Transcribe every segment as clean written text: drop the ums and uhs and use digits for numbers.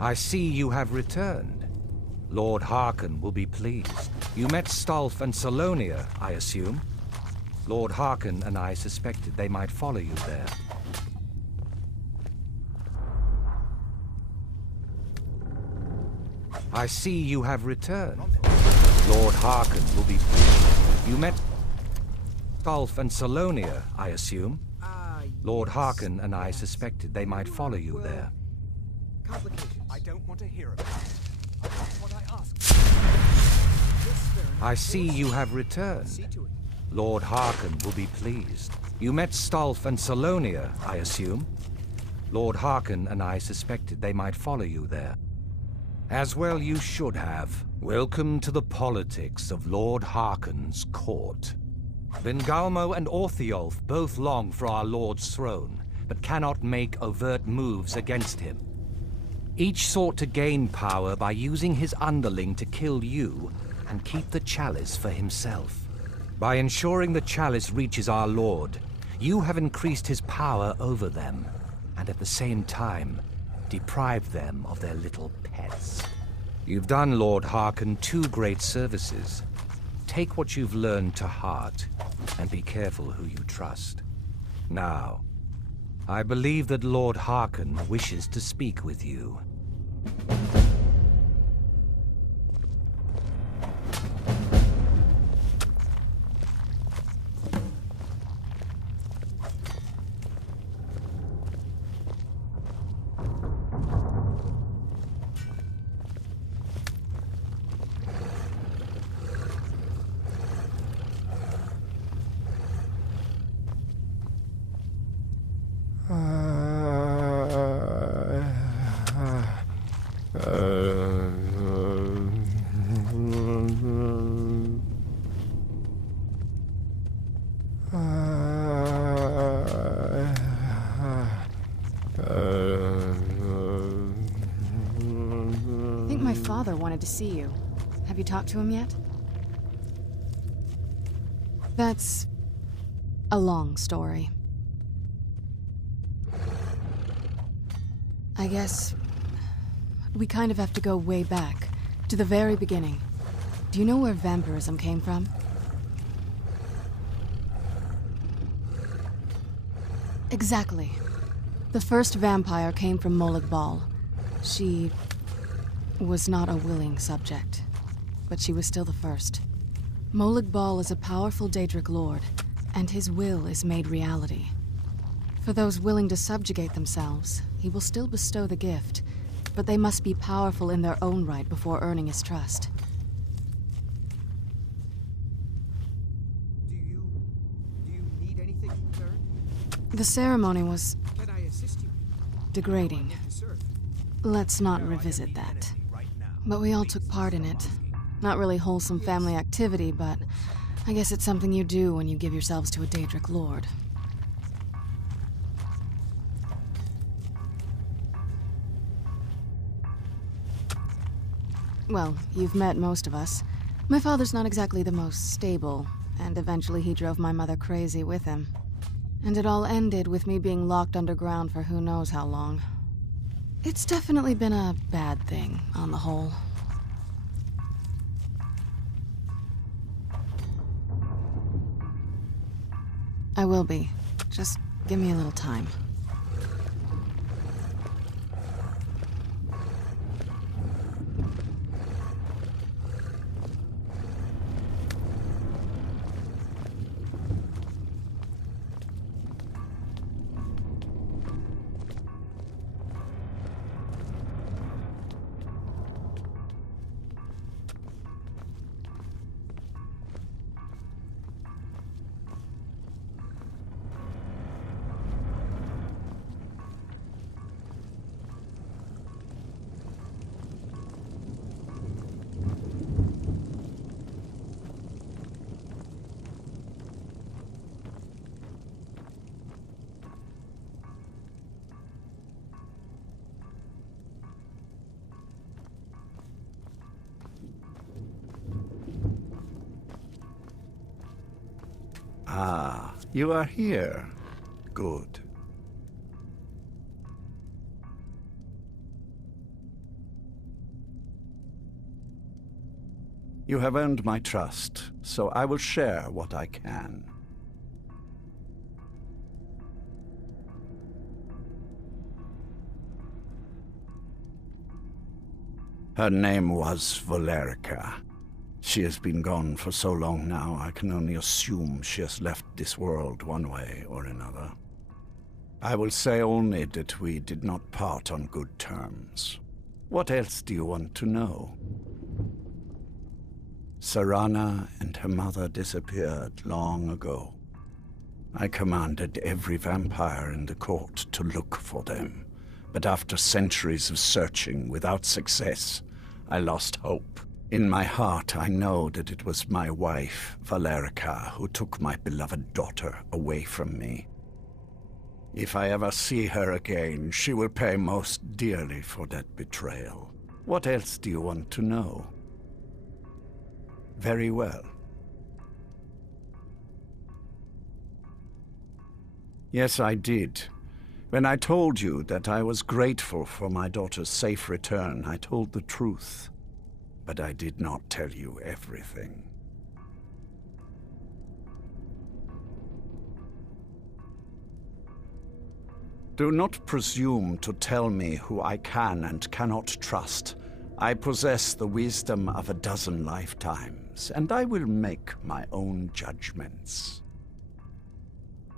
I see you have returned. Lord Harkon will be pleased. You met Stolf and Salonia, I assume? Lord Harkon and I suspected they might follow you there. I see you have returned. Lord Harkon will be pleased. You met Stolf and Salonia, I assume? Lord Harkon and I suspected they might follow you there. Complications. I don't want to hear about it. That's what I asked. I see you have returned. Lord Harkon will be pleased. You met Stolf and Salonia, I assume? Lord Harkon and I suspected they might follow you there. As well you should have. Welcome to the politics of Lord Harkon's court. Vingalmo and Orthiolf both long for our Lord's throne, but cannot make overt moves against him. Each sought to gain power by using his underling to kill you and keep the chalice for himself. By ensuring the chalice reaches our Lord, you have increased his power over them, and at the same time, deprived them of their little pets. You've done Lord Harkon 2 great services. Take what you've learned to heart, and be careful who you trust. Now, I believe that Lord Harkon wishes to speak with you. I think my father wanted to see you. Have you talked to him yet? That's a long story. I guess we kind of have to go way back, to the very beginning. Do you know where vampirism came from? Exactly. The first vampire came from Molag Bal. She was not a willing subject, but she was still the first. Molag Bal is a powerful Daedric lord, and his will is made reality. For those willing to subjugate themselves, he will still bestow the gift, but they must be powerful in their own right before earning his trust. Do you need anything, sir? The ceremony was Can I assist you? degrading. To serve. Let's not revisit that. But we all took part in it. Not really wholesome family activity, but I guess it's something you do when you give yourselves to a Daedric lord. Well, you've met most of us. My father's not exactly the most stable, and eventually he drove my mother crazy with him. And it all ended with me being locked underground for who knows how long. It's definitely been a bad thing, on the whole. I will be. Just give me a little time. Ah, you are here. Good. You have earned my trust, so I will share what I can. Her name was Valerica. She has been gone for so long now, I can only assume she has left this world one way or another. I will say only that we did not part on good terms. What else do you want to know? Serana and her mother disappeared long ago. I commanded every vampire in the court to look for them, but after centuries of searching without success, I lost hope. In my heart, I know that it was my wife, Valerica, who took my beloved daughter away from me. If I ever see her again, she will pay most dearly for that betrayal. What else do you want to know? Very well. Yes, I did. When I told you that I was grateful for my daughter's safe return, I told the truth. But I did not tell you everything. Do not presume to tell me who I can and cannot trust. I possess the wisdom of a dozen lifetimes, and I will make my own judgments.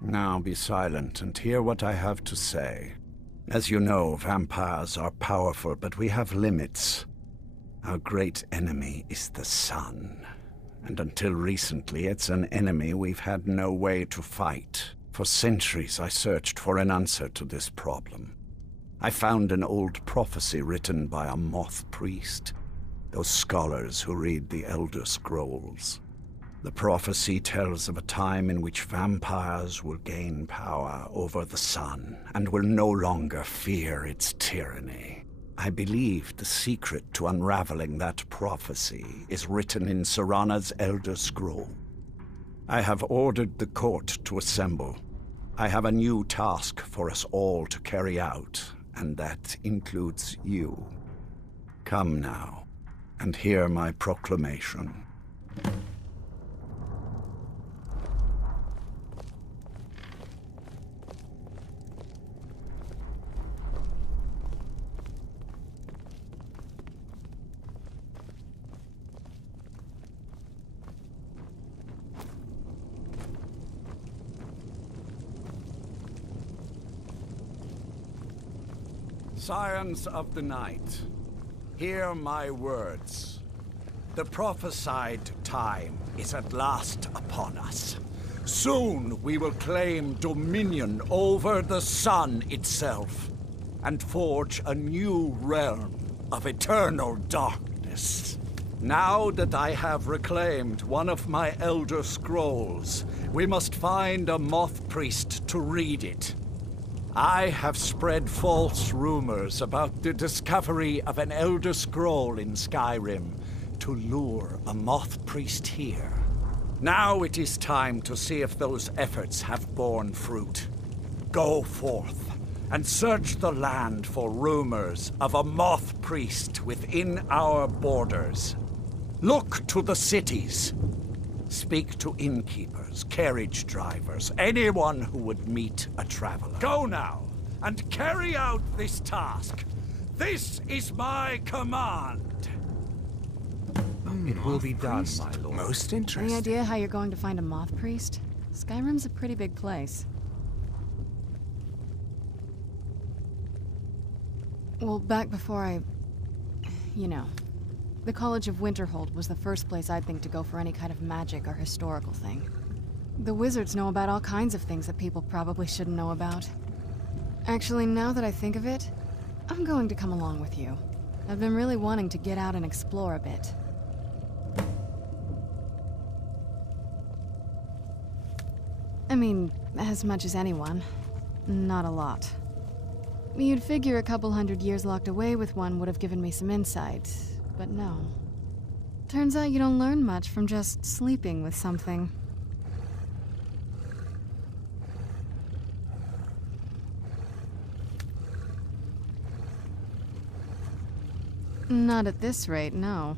Now be silent and hear what I have to say. As you know, vampires are powerful, but we have limits. Our great enemy is the sun, and until recently it's an enemy we've had no way to fight. For centuries I searched for an answer to this problem. I found an old prophecy written by a moth priest, those scholars who read the Elder Scrolls. The prophecy tells of a time in which vampires will gain power over the sun and will no longer fear its tyranny. I believe the secret to unraveling that prophecy is written in Serana's Elder Scroll. I have ordered the court to assemble. I have a new task for us all to carry out, and that includes you. Come now, and hear my proclamation. Scions of the night, hear my words. The prophesied time is at last upon us. Soon we will claim dominion over the sun itself, and forge a new realm of eternal darkness. Now that I have reclaimed one of my Elder Scrolls, we must find a moth priest to read it. I have spread false rumors about the discovery of an Elder Scroll in Skyrim to lure a moth priest here. Now it is time to see if those efforts have borne fruit. Go forth and search the land for rumors of a moth priest within our borders. Look to the cities. Speak to innkeepers, carriage drivers, anyone who would meet a traveler. Go now, and carry out this task. This is my command. It will be done, my lord. Most Any interesting. idea how you're going to find a moth priest? Skyrim's a pretty big place. Well, back before you know. The College of Winterhold was the first place I'd think to go for any kind of magic or historical thing. The wizards know about all kinds of things that people probably shouldn't know about. Actually, now that I think of it, I'm going to come along with you. I've been really wanting to get out and explore a bit. I mean, as much as anyone. Not a lot. You'd figure a couple hundred years locked away with one would have given me some insight. But no. Turns out you don't learn much from just sleeping with something. Not at this rate, no.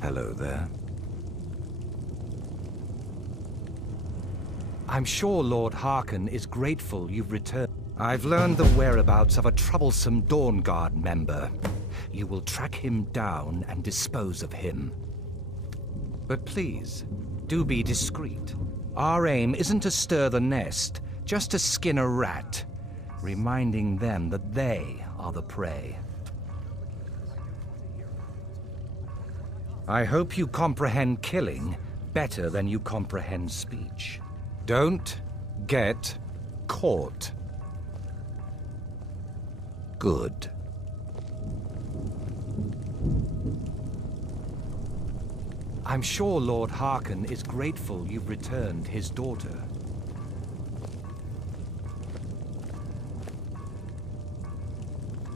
Hello there. I'm sure Lord Harkon is grateful you've returned. I've learned the whereabouts of a troublesome Dawn Guard member. You will track him down and dispose of him. But please, do be discreet. Our aim isn't to stir the nest, just to skin a rat, reminding them that they are the prey. I hope you comprehend killing better than you comprehend speech. Don't get caught. Good. I'm sure Lord Harkon is grateful you've returned his daughter.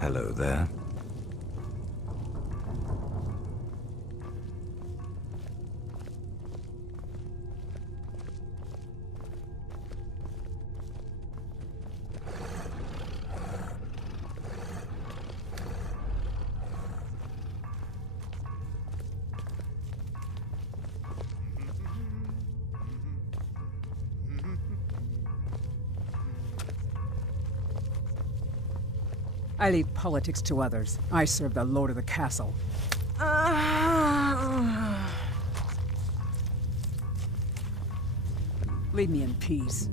Hello there. I leave politics to others. I serve the lord of the castle. Leave me in peace.